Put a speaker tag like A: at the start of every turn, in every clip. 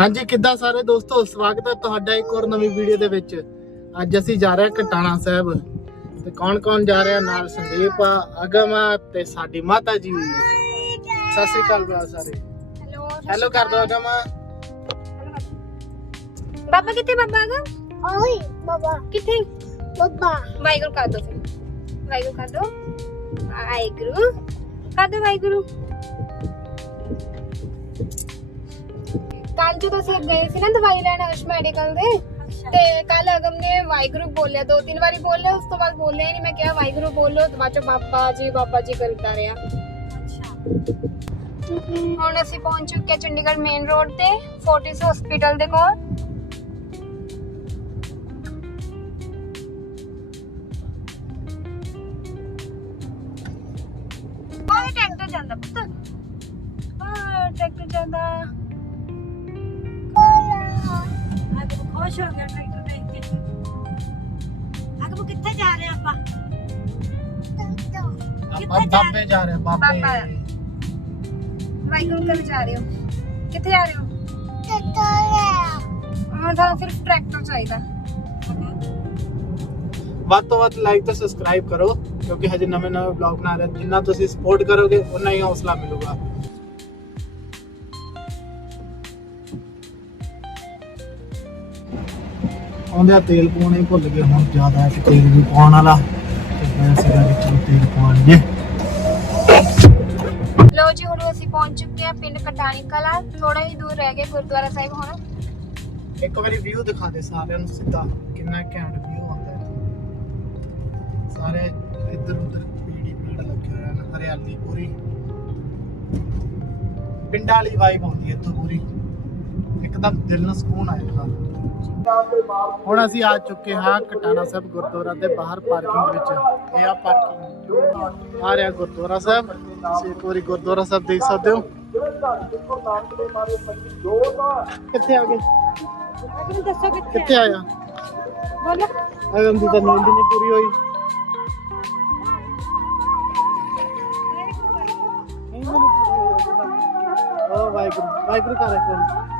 A: ਹਾਂਜੀ ਕਿੱਦਾਂ ਸਾਰੇ ਦੋਸਤੋ? ਸਵਾਗਤ ਹੈ ਤੁਹਾਡਾ ਇੱਕ ਹੋਰ ਨਵੀਂ ਵੀਡੀਓ ਦੇ ਵਿੱਚ। ਅੱਜ ਅਸੀਂ ਜਾ ਰਹੇ ਹਾਂ ਕਟਾਣਾ ਸਾਹਿਬ। ਤੇ ਕੌਣ ਕੌਣ ਜਾ ਰਿਹਾ? ਨਾਲ ਸੰਦੀਪ ਆ, ਅਗਮ ਆ ਤੇ ਸਾਡੀ ਮਾਤਾ ਜੀ। ਸਤਿ ਸ੍ਰੀ ਅਕਾਲ ਬਰਾ ਸਾਰੇ।
B: ਹੈਲੋ
A: ਹੈਲੋ ਕਰ ਦੋ ਅਗਮ
B: ਬਾਬਾ ਕਿੱਥੇ ਬਾਬਾ ਆਗਾ
C: ਓਏ ਬਾਬਾ।
B: ਕਿੱਥੇ?
C: ਬਾਬਾ।
B: ਵਾਹਿਗੁਰੂ ਕਰ ਦੋ ਫਿਰ। ਵਾਹਿਗੁਰੂ ਕਰ ਦੋ ਵਾਹਿਗੁਰੂ। ਕਰ ਦੋ ਵਾਹਿਗੁਰੂ। ਕੱਲ ਜਦੋਂ ਅਸੀਂ ਗਏ ਸੀ ਨਾ ਦਵਾਈ ਲੈਣ ਅਰਸ਼ ਮੈਡੀਕਲ ਦੇ ਤੇ ਕੱਲ ਅਗਮ ਨੇ ਵਾਹਿਗੁਰੂ ਬੋਲਿਆ ਦੋ ਤਿੰਨ ਵਾਰੀ ਬੋਲਿਆ ਉਸ ਤੋਂ ਬਾਅਦ ਬੋਲਿਆ ਹੀ ਨਹੀਂ ਮੈਂ ਕਿਹਾ ਵਾਹਿਗੁਰੂ ਬੋਲੋ ਬਾਅਦ ਚੋਂ ਬਾਬਾ ਜੀ ਬਾਬਾ ਜੀ ਕਰਦਾ ਰਿਹਾ। ਹੁਣ ਅਸੀਂ ਪਹੁੰਚ ਚੁੱਕੇ ਚੰਡੀਗੜ੍ਹ ਮੇਨ ਰੋਡ ਤੇ ਫੋਰਟਿਸ ਹਸਪੀਟਲ ਦੇ ਕੋਲ।
C: ਅੱਜ ਖੁਸ਼ ਹੋ ਗਿਆ ਟਰੈਕਟਰ ਦੇਖ ਕੇ। ਅੱਜ ਕਿੱਥੇ ਜਾ ਰਹੇ ਆਪਾਂ?
A: ਆਪਾਂ ਬਾਬੇ ਜਾ ਰਹੇ ਹਾਂ, ਬਾਬੇ।
B: ਬਾਬਾ। ਵਾਹਿਗੁਰੂ ਕਰ ਜਾ ਰਹੇ ਹੋ? ਕਿੱਥੇ ਜਾ ਰਹੇ ਹੋ? ਹਾਂ ਤਾਂ ਸਿਰਫ ਟਰੈਕਟਰ ਚਾਹੀਦਾ।
A: ਵੱਧ ਤੋਂ ਵੱਧ ਲਾਈਕ ਤੇ ਸਬਸਕ੍ਰਾਈਬ ਕਰੋ ਕਿਉਂਕਿ ਹਜੇ ਨਵੇਂ ਨਵੇਂ ਵਲੌਗ ਬਣਾ ਰਹੇ ਹਾਂ। ਜਿੰਨਾ ਤੁਸੀਂ ਸਪੋਰਟ ਕਰੋਗੇ ਉਨਾ ਹੀ ਹੌਸਲਾ ਮਿਲੂਗਾ। ਆਉਂਦੇ ਆ ਤੇਲ ਪਾਉਣਾ ਹੀ ਭੁੱਲ ਗਏ ਹੁਣ ਜ਼ਿਆਦਾ ਹੈ ਤੇਲ ਵੀ ਪਾਉਣ ਵਾਲਾ। ਤੇ ਮੈਂ ਸੀਗਾ ਕਿ ਚਲੋ ਤੇਲ ਪਾ ਲਈਏ।
B: ਲੋ ਜੀ ਹੁਣ ਅਸੀਂ ਪਹੁੰਚ ਚੁੱਕੇ ਹਾਂ ਪਿੰਡ ਕਟਾਣੀ ਕਲਾ। ਥੋੜਾ ਹੀ ਦੂਰ ਰਹਿ ਗਏ ਗੁਰਦੁਆਰਾ ਸਾਹਿਬ ਹੁਣ।
A: ਇੱਕ ਵਾਰੀ ਵਿਊ ਦਿਖਾ ਦੇ ਸਾਰਿਆਂ ਨੂੰ ਸਿੱਧਾ ਕਿੰਨਾ ਘੈਂਟ ਵਿਊ ਆਉਂਦਾ ਹੈ ਸਾਰੇ ਇੱਧਰ ਉੱਧਰ ਪੀੜੀ ਪੀੜ ਲੱਗੇ ਹੋਏ ਹਨ ਹਰਿਆਲੀ ਪੂਰੀ। ਪਿੰਡਾਂ ਵਾਲੀ ਵਾਈਬ ਆਉਂਦੀ ਹੈ ਇੱਥੋਂ ਪੂਰੀ। ਇੱਕਦਮ ਦਿਲ ਨੂੰ ਸਕੂਨ ਆ ਜਾਂਦਾ। ਹੁਣ ਅਸੀਂ ਆ ਚੁੱਕੇ ਹਾਂ ਕਟਾਣਾ ਸਾਹਿਬ ਗੁਰਦੁਆਰਾ ਦੇ ਬਾਹਰ ਪਾਰਕਿੰਗ ਵਿੱਚ। ਇਹ ਆ ਪਾਰਕਿੰਗ ਆ ਰਿਹਾ ਗੁਰਦੁਆਰਾ ਸਾਹਿਬ। ਤੁਸੀਂ ਵਾਰੀ ਗੁਰਦੁਆਰਾ ਸਾਹਿਬ ਦੇਖ ਸਕਦੇ ਹੋ। ਕਿੱਥੇ ਆ ਗਏ?
B: ਅਗਰ ਦੱਸੋ ਕਿੱਥੇ
A: ਕਿੱਥੇ ਆਇਆ
B: ਬੋਲੋ।
A: ਅਗਮ ਦੀ ਤਾਂ ਨੀਂਦ ਨਹੀਂ ਪੂਰੀ ਹੋਈ। ਨੀਂਦ ਨਹੀਂ ਪੂਰੀ ਹੋਈ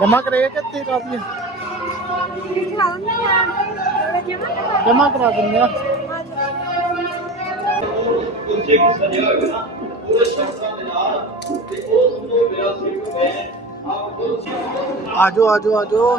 A: ਵਾਹਿਗੁਰੂ ਕਰ ਇੱਕ ਵਾਰੀ ਵਾਹਿਗੁਰੂ ਇਹ ਅੱਜ ਗੁਰਦੁਆਰਾ ਸਾਹਿਬ ਜਮਾ ਕਰੇ ਕਿੱਥੇ ਕਾਫੀ ਜਮਾ ਕਰਾ ਦਿੰਦੇ ਆ। ਆਜੋ ਆਜੋ ਆਜੋ।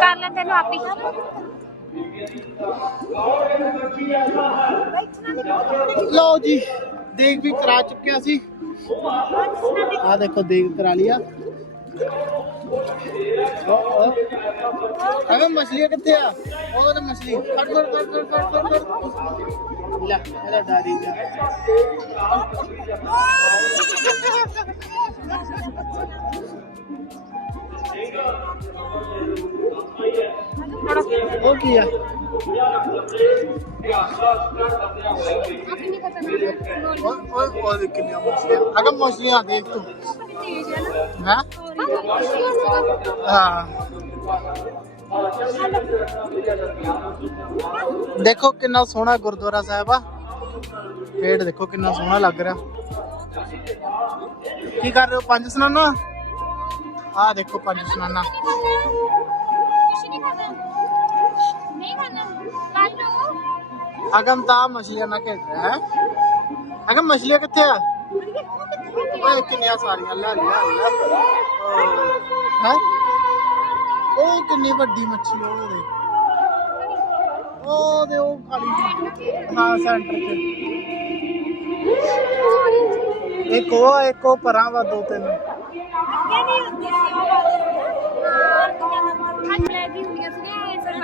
B: ਕਰ ਲੈ ਤੈਨੂੰ ਆਪੀ
A: ਲਓ ਜੀ ਦੇਖ ਵੀ ਕਰਾ ਚੁੱਕਿਆ ਸੀ ਆ ਦੇਖੋ ਦੇਖ ਕਰਾ ਲਿਆ ਅਗਰ ਮਛਲੀਆਂ ਕਿੱਥੇ ਆ ਉਹ ਤਾਂ ਮਛਲੀ ਕੱਟ ਕਰ ਕਰ ਕਰ ਕਰ ਕਰ ਕਰ ਲੈ ਇਹਦਾ ਡਾਰੀ ਗਿਆ ਉਹ ਕੀ ਆ
B: ਆਪਣੀ ਪਤਾ
A: ਉਹ ਦੇਖ ਕਿੰਨੀਆਂ ਮਛਲੀਆਂ ਅਗਰ ਮਛਲੀਆਂ ਦੇਖ ਤੂੰ
B: ਹੈ
A: ਹਾਂ ਦੇਖੋ ਕਿੰਨਾ ਸੋਹਣਾ ਗੁਰਦੁਆਰਾ ਸਾਹਿਬ ਆ। ਪੇੜ ਦੇਖੋ ਕਿੰਨਾ ਸੋਹਣਾ ਲੱਗ ਰਿਹਾ। ਕੀ ਕਰ ਰਹੇ ਹੋ? ਪੰਜ ਸਨਾਨਾ? ਆ ਦੇਖੋ ਪੰਜ ਸਨਾਨਾ। ਅਗਮ ਤਾਂ ਮਛਲੀਆਂ ਨਾਲ ਖੇਡ ਰਿਹਾ ਹੈ। ਅਗਮ, ਮਛਲੀਆਂ ਕਿੱਥੇ ਆ? ਓਏ, ਕਿੰਨੀਆਂ ਸਾਰੀਆਂ। ਲੈ ਲਿਆ ਹੈ? ਉਹ ਕਿੰਨੀ ਵੱਡੀ ਮੱਛੀ ਉਹ ਦੇ ਉਹ ਦੇ ਉਹ ਕਾਲੀ ਹਾਂ ਸੈਂਟਰ 'ਚ। ਇੱਕ ਉਹ ਆ, ਇੱਕ ਉਹ ਪਰਾਂ ਵਾ ਦੋ ਤਿੰਨ।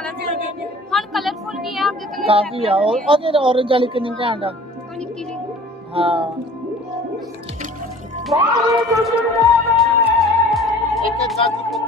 C: ਅੱਗੇ
B: ਹੁਣ ਕਲਰਫੁਲ ਵੀ ਆ ਅੱਗੇ ਕਲਰ
A: ਕਾਫੀ ਆ ਉਹ ਉਹਦੇ orange ਵਾਲੀ ਕਿੰਨੀ ਘੈਂਟ ਆ।
B: ਨਿੱਕੀ ਜਿਹੀ
A: ਹਾਂ। ਇੱਕ ਦਾਦੀ ਪਤਾ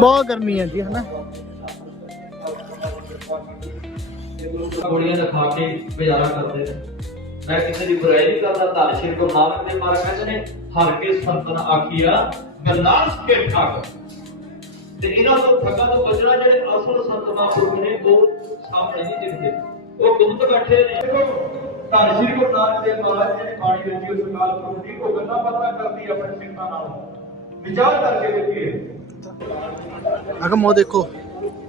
B: ਬਹੁਤ ਗਰਮੀ ਹੈ
A: ਜੀ ਹਨਾ?
D: ਗੋਲੀਆਂ ਦਿਖਾ ਕੇ ਬਜ਼ਾਰਾ ਕਰਦੇ ਨੇ। ਮੈਂ ਕਿਸੇ ਦੀ ਬੁਰਾਈ ਨਹੀਂ ਕਰਦਾ ਧੰਨ ਸ਼੍ਰੀ ਗੁਰੂ ਨਾਨਕ ਦੇਵ ਮਹਾਰਾਜ ਕਹਿੰਦੇ ਨੇ ਹਰ ਕੇ ਸੰਤਨ ਆਖੀਆ ਗਰਦਾਸ ਕੇ ਠੱਗ। ਤੇ ਇਹਨਾਂ ਤੋਂ ਠੱਗਾਂ ਤੋਂ ਬਚਣਾ ਜਿਹੜੇ ਅਸਲ ਸੰਤ ਮਹਾਂਪੁਰਖ ਨੇ ਉਹ ਸਾਹਮਣੇ ਨਹੀਂ ਦਿਖਦੇ। ਉਹ ਗੁਪਤ ਬੈਠੇ ਨੇ। ਧੰਨ ਸ਼੍ਰੀ ਗੁਰੂ ਨਾਨਕ ਦੇਵ ਮਹਾਰਾਜ ਜੀ ਨੇ ਬਾਣੀ ਰਚੀ ਉਸ ਕਾਲ ਪੁਰਖ ਦੀ ਉਹ ਗੱਲਾਂ ਬਾਤਾਂ ਕਰਦੀ ਆਪਣੇ ਸਿੱਖਾਂ ਨਾਲ। ਵਿਚਾਰ ਕਰਕੇ ਦੇਖੀਏ।
A: ਅਗਮ ਉਹ ਦੇਖੋ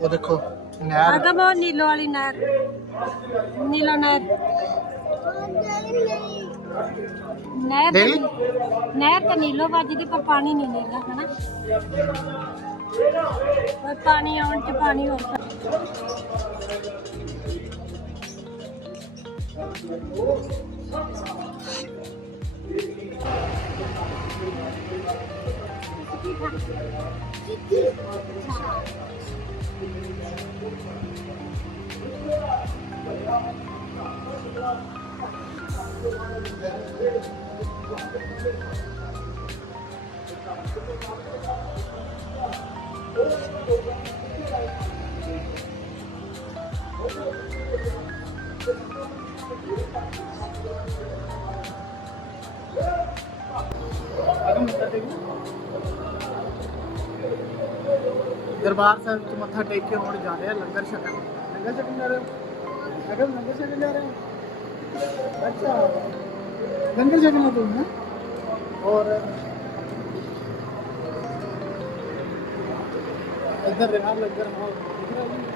A: ਉਹ ਦੇਖੋ ਨਹਿਰ।
C: ਅਗਮ ਉਹ ਨੀਲੋ ਵਾਲੀ ਨਹਿਰ। ਨੀਲੋ ਨਹਿਰ। ਨਹਿਰ ਨਹਿਰ ਤਾਂ ਨੀਲੋ ਵੱਜਦੀ ਪਰ ਪਾਣੀ ਨਹੀਂ ਨੀਲਾ ਹਨਾ? ਪਰ ਪਾਣੀ ਆਉਣ ਚ ਪਾਣੀ ਹੋਰ ਸਕਦਾ।
A: दरबार साहब ਤੋਂ ਮੱਥਾ ਟੇਕ ਕੇ ਹੁਣ ਜਾ ਰਹੇ ਆ ਲੰਗਰ ਛਕਣ ਲੰਗਰ ਛਕਣ ਜਾ ਰਹੇ ਹੋ ਅਗਮ ਲੰਗਰ ਛਕਣ ਜਾ ਰਹੇ ਹੋ ਅੱਛਾ ਲੰਗਰ ਛਕਣ ਤੁਮ ਹੈ और इधर रहा लंगर माहौल दिख रहा है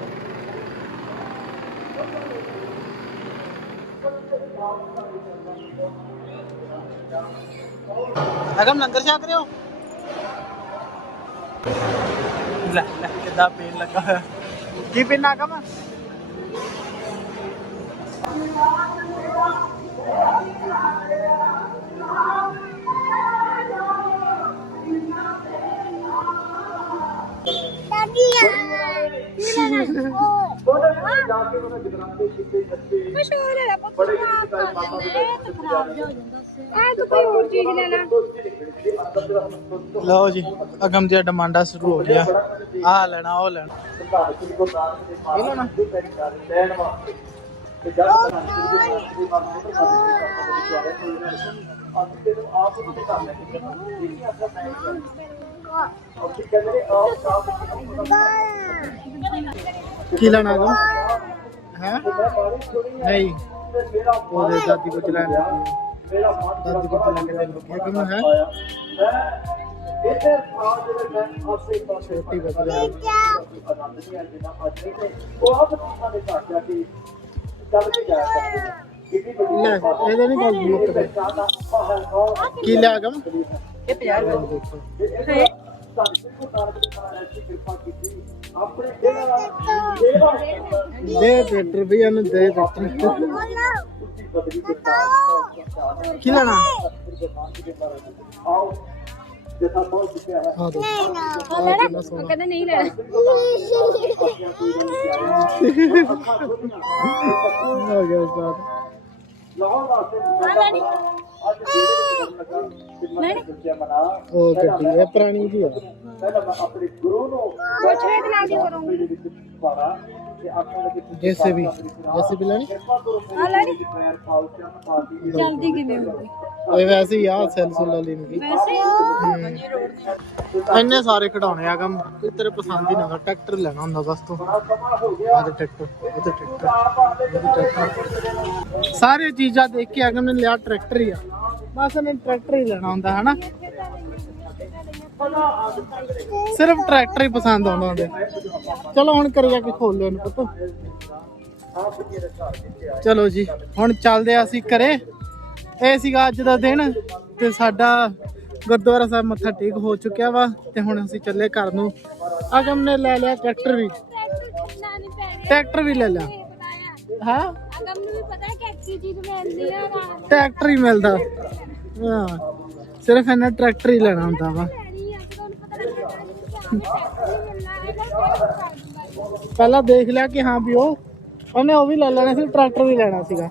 A: ਅਗਮ ਲੰਗਰ ਛਕ ਰਹੇ ਹੋ? ਲੈ ਲੈ ਕਿੱਦਾਂ ਪੀਣ ਲੱਗਾ? ਹੋਇਆ ਕੀ ਪੀਣਾ ਅਗਮ?
C: ਕੁਛ ਹੋਰ ਹੈ ਪੁੱਤ ਖਰਾਬ ਕਰ ਦਿੰਦੇ ਤੇ ਖਰਾਬ ਹੋ ਜਾਂਦਾ
B: ਆ ਤੂੰ ਕੋਈ ਹੋਰ ਚੀਜ਼ ਲੈ ਲੈ।
A: ਲਓ ਜੀ ਅਗਮ ਦੀਆਂ ਡਿਮਾਂਡਾਂ ਸ਼ੁਰੂ ਹੋ ਗਈਆਂ ਆਹ ਲੈਣਾ ਉਹ ਲੈਣਾ। ਇਹ ਲੈਣਾ ਕੀ ਲੈਣਾ ਅਗਮ ਹੈ? ਨਹੀਂ। ਉਹਦੇ ਦਾਦੀ ਕੋ ਚਲਾਣਾ ਦਾਦੀ ਕੋ ਚਲਾ ਕੇ ਦੇ ਲੋ ਅਗਮ ਹੈ? ਛੋਟੀ ਬਦਲਾ
D: ਉਹ ਆਪ ਦੇ ਘਰ ਜਾ ਕੇ ਚੱਲ ਕੇ ਜਾਇਆ ਕਰਦੇ
A: ਲੈ ਇਹਦੇ ਨਹੀਂ ਗੱਲ ਮੁੱਕਦੇ। ਕੀ ਲਿਆ ਅਗਮ
C: ਇਹ 50 ਰੁਪਏ।
A: ਦੇ ਟਰੈਕਟਰ ਵੀ ਇਹਨੂੰ ਦੇ ਟਰੈਕਟਰ ਕੀ ਲੈਣਾ? ਹਾਂ ਦੇ।
B: ਉਹ ਲੈਣਾ ਕਹਿੰਦਾ ਨਹੀਂ ਲੈਣਾ
A: ਹੋ ਗਿਆ ਉਸਤਾਦ।
C: ਲੈਣੀ ਲੈਣੀ
A: ਉਹ ਗੱਡੀ ਇਹ ਪੁਰਾਣੀ ਜੀ ਆ
B: ਕੁਛ ਵੀ ਬਣਾ ਕੇ ਕਰੂੰਗੀ।
A: ਜੈਸੇ ਵੀ ਜੈਸੇ ਵੀ ਲੈਣੀ
C: ਆ ਕਿਵੇਂ ਹੋਊਗੀ?
A: ਵੈਸੇ ਹੀ ਆ ਸੈਲ ਸੁਲ ਵਾਲੀ ਨਹੀਂ
C: ਵੈਸੇ ਹੀ
A: ਇੰਨੇ ਸਾਰੇ ਖਿਡੌਣੇ ਆ ਕੰਮ। ਕੋਈ ਤੇਰੇ ਪਸੰਦ ਹੀ ਨਾ ਟਰੈਕਟਰ ਲੈਣਾ ਹੁੰਦਾ ਬਸ ਤੋਂ। ਆਹ ਤੇ ਟਰੈਕਟਰ ਇਹ ਤੇ ਟਰੈਕਟਰ ਇਹ ਤੇ ਟਰੈਕਟਰ। ਸਾਰੇ ਚੀਜ਼ਾਂ ਦੇਖ ਕੇ ਅਗਮ ਨੇ ਲਿਆ ਟਰੈਕਟਰ ਹੀ ਆ। ਬਸ ਇਹਨੇ ਟਰੈਕਟਰ ਹੀ ਲੈਣਾ ਹੁੰਦਾ ਹਨਾ? ਸਿਰਫ ਟਰੈਕਟਰ ਹੀ ਪਸੰਦ ਆਉਂਦਾ ਹੁੰਦੇ ਚਲੋ ਹੁਣ ਕਰੀ ਜਾ ਕੇ ਖੋਲ ਲਿਓ ਇਹਨੂੰ ਪੁੱਤ। ਚਲੋ ਜੀ ਹੁਣ ਚੱਲਦੇ ਆ ਅਸੀਂ ਘਰੇ। ਇਹ ਸੀਗਾ ਅੱਜ ਦਾ ਦਿਨ ਤੇ ਸਾਡਾ ਗੁਰਦੁਆਰਾ ਸਾਹਿਬ ਮੱਥਾ ਟੇਕ ਹੋ ਚੁੱਕਿਆ ਵਾ ਤੇ ਹੁਣ ਅਸੀਂ ਚੱਲੇ ਘਰ ਨੂੰ। ਅਗਮ ਨੇ ਲੈ ਲਿਆ ਟਰੈਕਟਰ ਵੀ। ਟਰੈਕਟਰ ਵੀ ਲੈ ਲਿਆ। ਹਾਂ?
B: ਅਗਮ ਨੂੰ ਵੀ ਪਤਾ ਹੈ ਕਿ ਅੱਛੀ ਚੀਜ਼ ਮਿਲਦੀ ਆ
A: ਟਰੈਕਟਰ ਹੀ ਮਿਲਦਾ। ਹਾਂ। ਸਿਰਫ ਇਹਨਾਂ ਟਰੈਕਟਰ ਹੀ ਲੈਣਾ ਹੁੰਦਾ ਵਾ। ਪਹਿਲਾਂ ਦੇਖ ਲਿਆ ਕਿ ਹਾਂ ਵੀ ਉਹ, ਉਹਨੇ ਉਹ ਵੀ ਲੈ ਲੈਣਾ ਸੀ ਟਰੈਕਟਰ ਵੀ ਲੈਣਾ ਸੀਗਾ।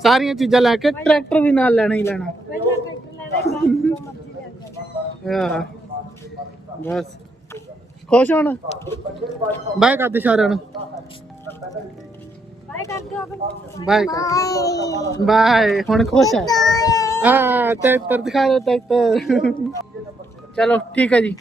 A: ਸਾਰੀਆਂ ਚੀਜ਼ਾਂ ਲੈ ਕੇ ਟਰੈਕਟਰ ਵੀ ਨਾਲ ਲੈਣਾ ਹੀ ਲੈਣਾ। ਹਾਂ। ਬਸ। ਖੁਸ਼ ਹੋਣ? ਬਾਏ ਕਰਦੇ ਸਾਰਿਆਂ ਨੂੰ। ਬਾਏ ਕਰ। ਬਾਏ, ਹੁਣ ਖੁਸ਼ ਹੈ ਹਾਂ, ਟਰੈਕਟਰ ਦਿਖਾ ਦਿਓ, ਟਰੈਕਟਰ। ਚਲੋ, ਠੀਕ ਹੈ ਜੀ।